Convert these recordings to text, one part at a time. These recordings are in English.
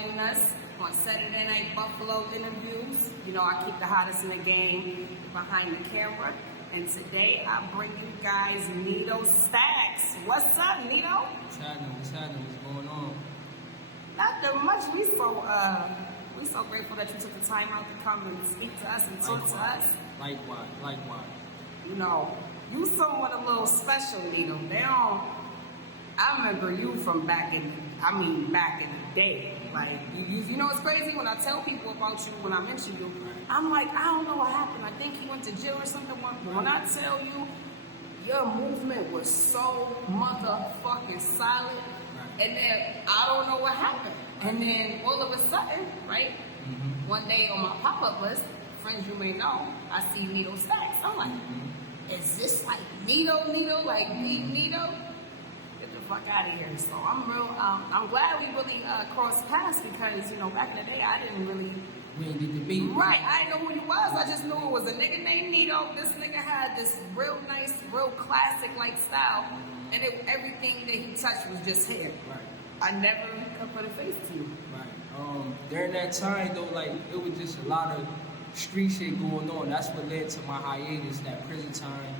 joining us on Saturday Night Buffalo interviews. You know, I keep the hottest in the game behind the camera. And today I bring you guys Needo Stakkz. What's up, Needo? What's happening? What's going on? Not that much. We so grateful that you took the time out to come and speak to us and talk to us. Likewise. You know, you someone a little special, Needo. I remember you from back in the day. Like, you know what's crazy? When I tell people about you, when I mention you, I'm like, I don't know what happened. I think he went to jail or something. But when I tell you, your movement was so motherfucking solid. Right. And then I don't know what happened. And then all of a sudden, right, one day on my pop-up list, friends you may know, I see Needo Stakkz. I'm like, is this like Needo, like Needo? Get the fuck out of here. So I'm glad we really crossed paths because, you know, back in the day, I didn't really... We ain't get to be. Right, I didn't know who he was. I just knew it was a nigga named Needo. This nigga had this real nice, real classic-like style. And everything that he touched was just hair. Right. I never could put a face to you. Right. During that time, though, like, it was just a lot of street shit going on. That's what led to my hiatus, that prison time,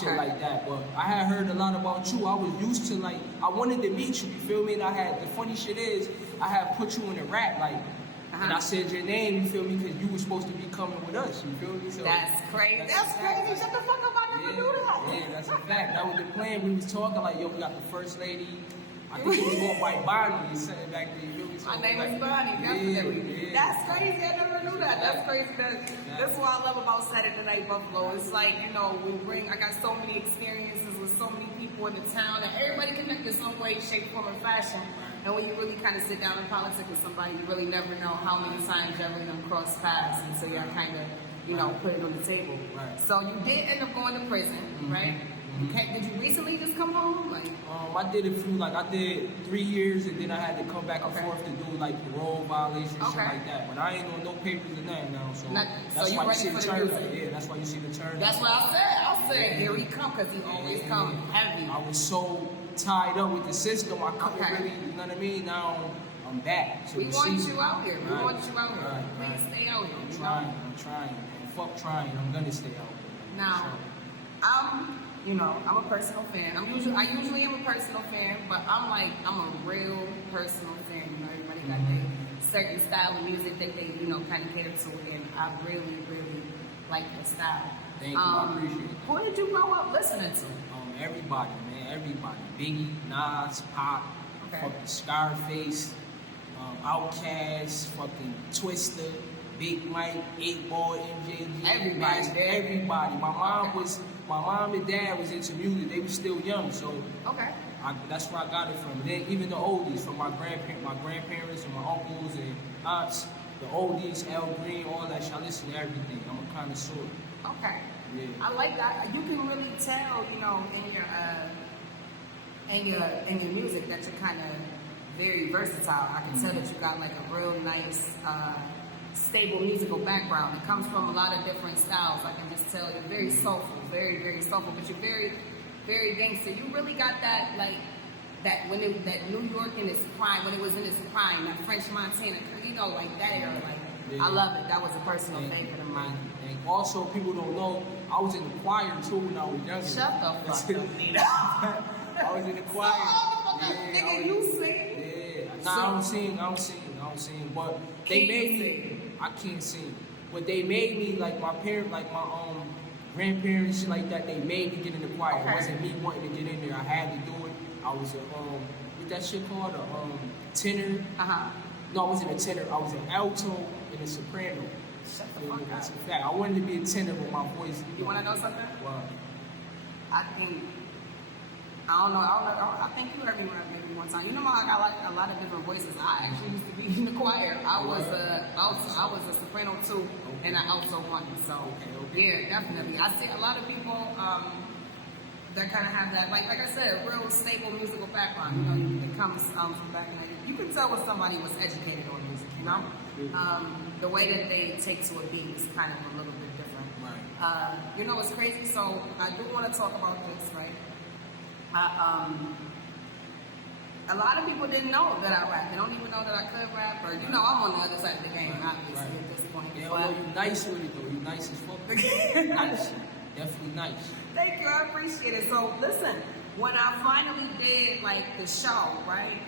shit like that. But I had heard a lot about you. I was used to, like, I wanted to meet you, you feel me? And the funny shit is, I had put you in a rap, like, and I said your name, you feel me? Because you were supposed to be coming with us, you feel me? So that's crazy. That's crazy. Shut the fuck up, I never knew that. Yeah, that's a fact. That was the plan. We was talking like, yo, we got the first lady. I think it was going by Bonnie and something back there, you feel me? So my name is Bonnie, definitely. Yeah. That's crazy, I never knew that. That's crazy. That's what I love about Saturday Night Buffalo. It's like, you know, I got so many experiences with so many people in the town that everybody connected some way, shape, form, or fashion. And when you really kind of sit down in politics with somebody, you really never know how many times you're really gonna cross paths until you kind of, you know, put it on the table. Right. So you did end up going to prison, right? Did you recently just come home? Like, I did a few, like I did 3 years, and then I had to come back and forth to do like parole violations, shit like that. But I ain't on no papers in that now, so that's why you see the turn. Yeah, that's why you see the turn. That's what I said. Here he come, because he always come heavy. I was so tied up with the system, I couldn't really, you know what I mean? Now I'm back. So we want you out here. We want you out here. Please stay out here. I'm trying. And fuck trying. I'm gonna stay out here. Now, I'm a personal fan. I usually am a personal fan, but I'm a real personal fan. You know, everybody got their certain style of music that they, you know, kind of cater to, and I really, really like your style. Thank you, I appreciate it. Who did you grow up listening to? Everybody, man, everybody. Biggie, Nas, Pop, fucking Scarface, Outkast, fucking Twista, Big Mike, 8 Ball, MJG. Everybody. My mom and dad was into music. They were still young, so that's where I got it from. Then even the oldies, from my grandparents and my uncles and aunts, the oldies, Al Green, all that shit. I listen to everything. I'm a connoisseur. Okay. Yeah. I like that. You can really tell, you know, in your music that you're kind of very versatile. I can tell that you got like a real nice, stable musical background. It comes from a lot of different styles. I can just tell you're very soulful, very, very soulful, but you're very, very gangster. You really got that, like, that New York in its prime, when it was in its prime, that French Montana, you know, like that era, like, I love it. That was a personal favorite of mine. And also, people don't know, I was in the choir too when I was younger. Shut the fuck up, Needo. I was in the choir. Nigga, you sing? Yeah. Nah, I don't sing. But they made me. I can't sing. But they made me, like my parents, like my grandparents, shit like that, they made me get in the choir. It wasn't me wanting to get in there. I had to do it. I was a, what's that shit called? A tenor. No, I wasn't a tenor. I was an alto and a soprano. Shut the fuck up. That's a fact. I wanted to be a tenor, but my voice. You want to know something? What? I think you heard me maybe one time. You know how I got like a lot of different voices. I actually used to be in the choir. I was a soprano too, and an alto one. So yeah, definitely. I see a lot of people that kind of have that, like I said, a real stable musical background. You know, it comes from back in the day. You can tell when somebody was educated on music. You know, the way that they take to a beat is kind of a little bit different. Right. You know what's crazy? So I do want to talk about this, right? a lot of people didn't know that I rap. They don't even know that I could rap. Or, you know, I'm on the other side of the game, obviously, at this point. Yeah, well, you nice with it, though. You nice as fuck. Nice. Definitely nice. Thank you. I appreciate it. So, listen, when I finally did, like, the show, right,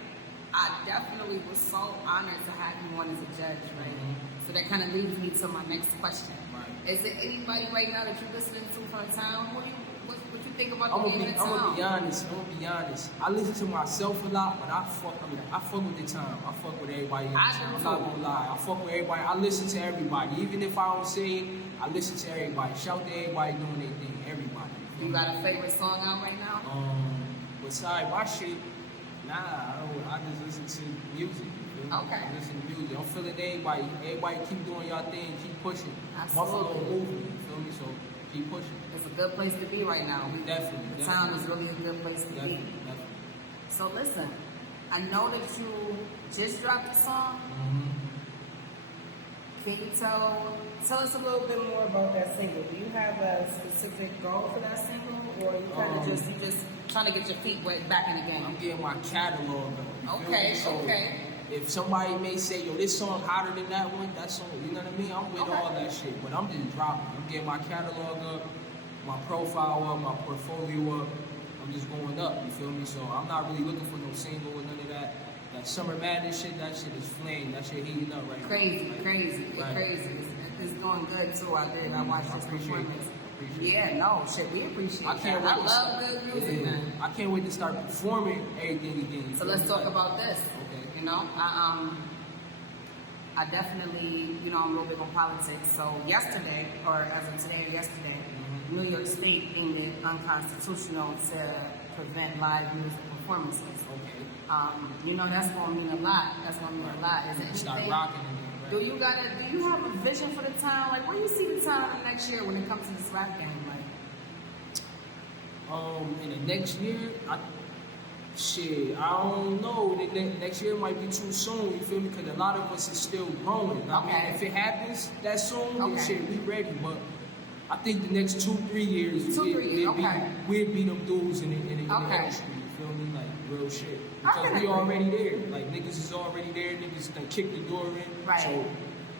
I definitely was so honored to have you on as a judge, right? Mm-hmm. So that kind of leads me to my next question. Right. Is there anybody right now that you're listening to from the town? What you think about the game in the town? I'm gonna be honest. I listen to myself a lot, but I fuck with the town. I fuck with everybody in the town. I'm not gonna lie. I fuck with everybody. I listen to everybody. Even if I don't say it, I listen to everybody. Shout to everybody doing their thing. Everybody. You got a favorite song out right now? Besides my shit, nah, I just listen to music. Okay. I listen to music. I'm feeling everybody. Everybody keep doing y'all thing. Keep pushing. Absolutely. Buffalo moving. You feel me? So keep pushing. It's a good place to be right now. Definitely. The town is really a good place to be. Definitely. So listen, I know that you just dropped a song. Mm-hmm. Can you tell us a little bit more about that single? Do you have a specific goal for that single, or you kind of you just trying to get your feet wet back in the game? I'm getting my catalog. Okay, so okay. If somebody may say, yo, this song hotter than that one, that song, you know what I mean? I'm with all that shit, but I'm just dropping. I'm getting my catalog up, my profile up, my portfolio up. I'm just going up, you feel me? So I'm not really looking for no single or none of that. That Summer Madness shit, that shit is flame. That shit heating up right now. Crazy. Right. Crazy. It's doing good too. I watched this performance. Yeah, no, shit, we appreciate it. I love good music, man. I can't wait to start performing everything again. So let's talk about this. Okay. You know, I definitely, you know, I'm real big on politics. So yesterday, or as of today or yesterday, New York State deemed it unconstitutional to prevent live music performances. Okay. You know, that's gonna mean a lot. That's gonna mean a lot. Is it start rocking again, right? Do you have a vision for the town? Like, where do you see the town in the next year when it comes to this rap game? Like, in the next year, I don't know. Next year might be too soon. You feel me? Because a lot of us is still growing. I mean, if it happens that soon, then shit, we ready. But I think the next 2-3 years, we'd be them dudes in the industry. You feel me? Like real shit. Because we already there. Like niggas is already there. Niggas done kicked the door in. Right. So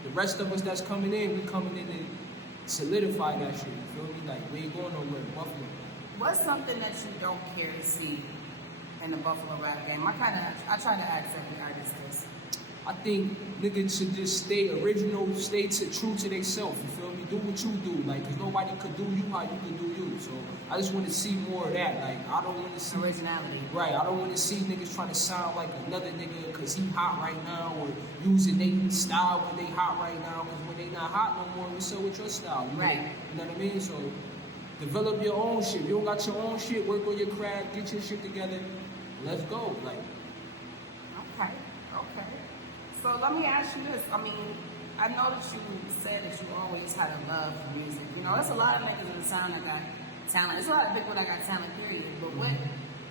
the rest of us that's coming in, we coming in to solidify that shit. You feel me? Like we ain't going nowhere. Buffalo. What's something that you don't care to see in the Buffalo rap game? I try to ask every artist this. I think niggas should just stay original, stay true to themselves. You feel me? Do what you do. Like, cause nobody could do you how you could do you. So I just want to see more of that. Like, I don't want to see originality. Right. I don't want to see niggas trying to sound like another nigga cause he hot right now, or using their style when they hot right now. Cause when they not hot no more, what's up with your style? You know what I mean? So develop your own shit. You don't got your own shit. Work on your craft. Get your shit together. Let's go. Like. Okay. So let me ask you this. I mean, I know that you said that you always had a love for music. You know, there's a lot of niggas in the town that got talent. There's a lot of people that got talent, period. But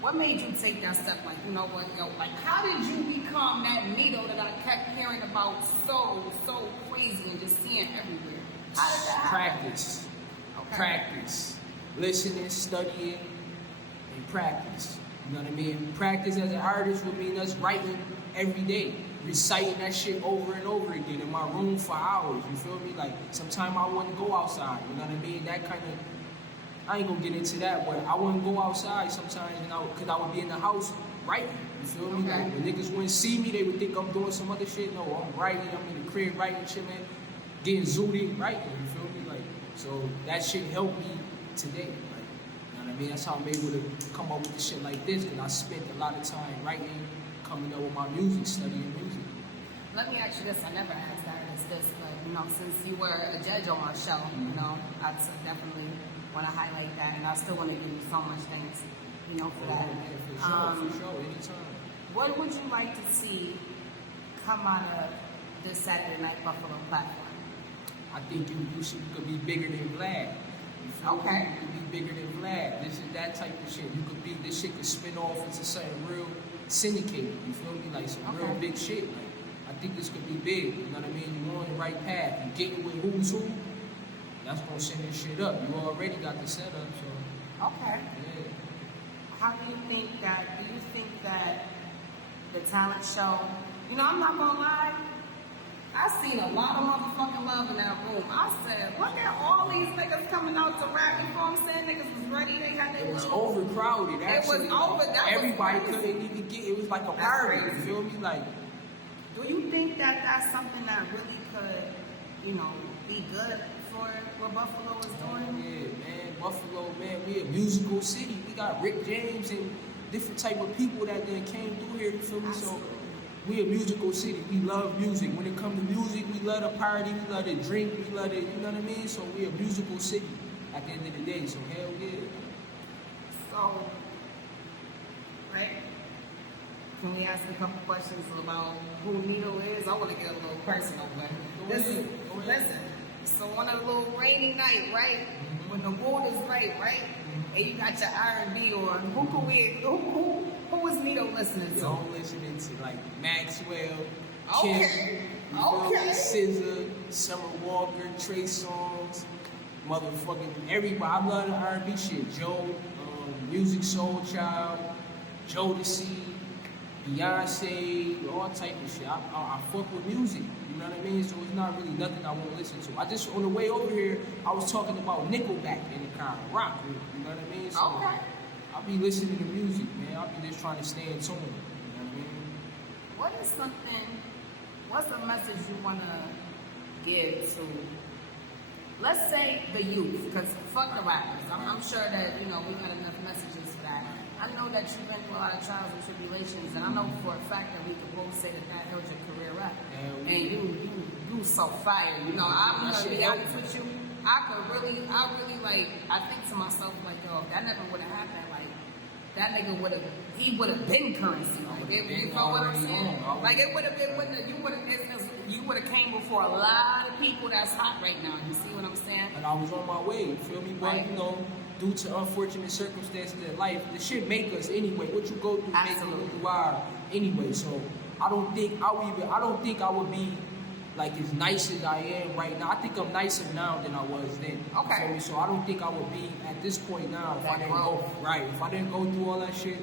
what made you take that step? Like, you know what, yo, like, how did you become that Needo that I kept hearing about so crazy and just seeing everywhere? How did that happen? Practice. Practice. Listening, studying, and practice. You know what I mean? Practice as an artist would mean us writing every day. Reciting that shit over and over again in my room for hours, you feel me? Like, sometimes I wouldn't go outside, you know what I mean? That kind of, I ain't gonna get into that, but I wouldn't go outside sometimes, you know, because I would be in the house writing, you feel me? Like, when niggas wouldn't see me, they would think I'm doing some other shit. No, I'm writing, I'm in the crib writing, chilling, getting zooted, writing, you feel me? Like, so that shit helped me today, like, you know what I mean? That's how I'm able to come up with the shit like this, because I spent a lot of time writing, coming up with my music, studying music. Let me ask you this. I never asked artists this, but, you know, since you were a judge on my show, you know, I definitely want to highlight that, and I still want to give you so much thanks, you know, for that. For sure, anytime. What would you like to see come out of this Saturday Night Buffalo platform? I think you could be bigger than Vlad. Okay. You could be bigger than Vlad. This is that type of shit. This shit could spin off into something real syndicated. You feel me? Like some real big shit. Like, I think this could be big. You know what I mean? You're on the right path. You getting with who's who. That's gonna send this shit up. You already got the setup, so. Okay. Yeah. How do you think that? Do you think that the talent show. You know, I'm not gonna lie. I seen a lot of motherfucking love in that room. I said, look at all these niggas coming out to rap. You know what I'm saying? Niggas was ready. They got their It was little- overcrowded. Actually, It was over. That everybody was couldn't even get. It was like a That's party. You crazy. feel me? Like, Do you think that that's something that really could, you know, be good for what Buffalo is doing? yeah, man, Buffalo, man, we a musical city. We got Rick James and different type of people that then came through here. You feel me? So. Absolutely. We a musical city. We love music. When it comes to music, we love to party, we love to drink, we love to, you know what I mean? So we a musical city at the end of the day. So hell yeah. So, right? Can we ask a couple questions about who Needo is? I want to get a little personal, but Go listen, ahead. listen. So on a little rainy night, right? When the mood is right, and you got your R&B on, who is Needo listening to? So I'm listening to like Maxwell, Okay. Kim, you feel me? Okay. SZA, Summer Walker, Trey Songz, motherfucking everybody. I love the R&B shit. Joe, Music Soul Child, Jodeci, Beyonce, all type of shit. I fuck with music, you know what I mean? So it's not really nothing I won't listen to. I just, on the way over here, I was talking about Nickelback in the car, rock group, you know what I mean? So Okay. I'll be listening to music, man. I'll be just trying to stay in tune, you know what I mean? What's the message you want to give to, let's say, the youth? Because fuck the rappers. I'm sure that, you know, we got enough messages for that. I know that you've been through a lot of trials and tribulations, and I know for a fact that we could both say that that hurt your career rap. Yeah, And you so fire. You know, I'm That gonna shit be honest helped. with you. I really like, I think to myself, like, yo, if that never would have happened, like, that nigga would have been currency. You know what I'm saying? Like, it would have been, you would have came before a lot of people that's hot right now. You see what I'm saying? And I was on my way, you feel me? But, Right. you know, due to unfortunate circumstances in life, the shit make us anyway. What you go through make you who you are anyway. So I don't think I would be like as nice as I am right now. I think I'm nicer now than I was then. Okay. You feel me? So I don't think I would be at this point now if I That didn't growth. go right. If I didn't go through all that shit,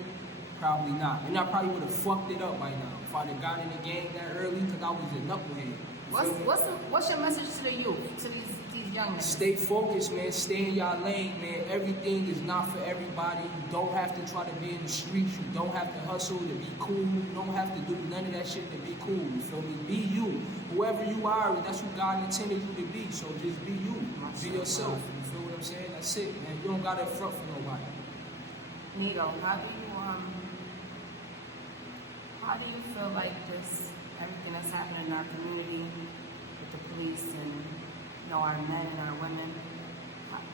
probably not. And I probably would have fucked it up by now if I'd have got in the game that early because I was a knucklehead. You feel me? What's your message to the youth, to these young men? Stay focused, man. Stay in your lane, man. Everything is not for everybody. You don't have to try to be in the streets. You don't have to hustle to be cool. You don't have to do none of that shit to be cool. You feel me? Be you. Whoever you are, that's who God intended you to be. So just be you. Be yourself. You feel what I'm saying? That's it, man. You don't got to front for nobody. Needo, how do you feel like this, everything that's happening in our community with the police and, you know, our men and our women,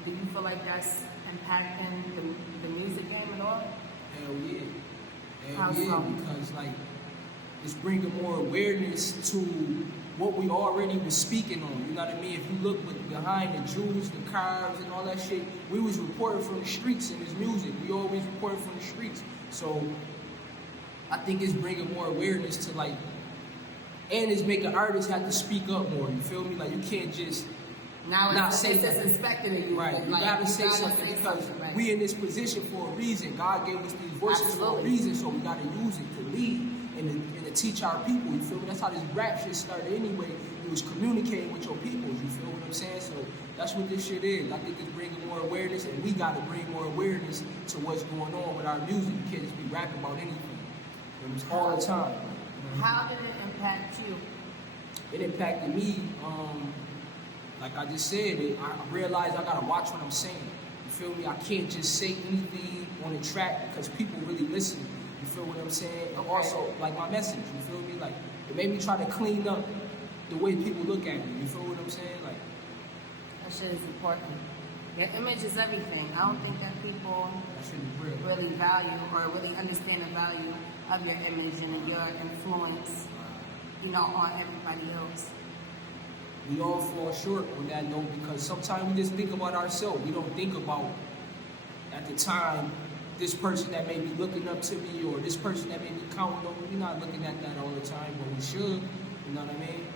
do you feel like that's impacting the music game at all? Hell yeah. How Hell yeah, so? because like it's bringing more awareness to what we already was speaking on. You know what I mean? If you look behind the jewels, the cars, and all that shit, we was reporting from the streets in this music. We always reported from the streets. So I think it's bringing more awareness to like, and it's making artists have to speak up more. You feel me? Like you can't just Now not it's say just nothing. expecting of you. Right, you Like, gotta say something say because something, right? we in this position for a reason. God gave us these voices for a Absolutely. reason, so we gotta use it to lead and to teach our people. You feel me? That's how this rap shit started anyway. It was communicating with your people. You feel what I'm saying? So that's what this shit is. I think it's bringing more awareness, and we gotta bring more awareness to what's going on with our music. You can't just be rapping about anything. It's all the time. How did it impact you? It impacted me. Like I just said, I realized I gotta watch what I'm saying. You feel me? I can't just say anything on the track because people really listen. You feel what I'm saying? And also, like my message. You feel me? Like it made me try to clean up the way people look at me. You feel what I'm saying? Like That shit is important. Your image is everything. I don't think that people that shit is real. really value or really understand the value of your image and your influence, you know, on everybody else. We all fall short on that note because sometimes we just think about ourselves. We don't think about at the time this person that may be looking up to me or this person that may be counting on me. We're not looking at that all the time, but we should. You know what I mean?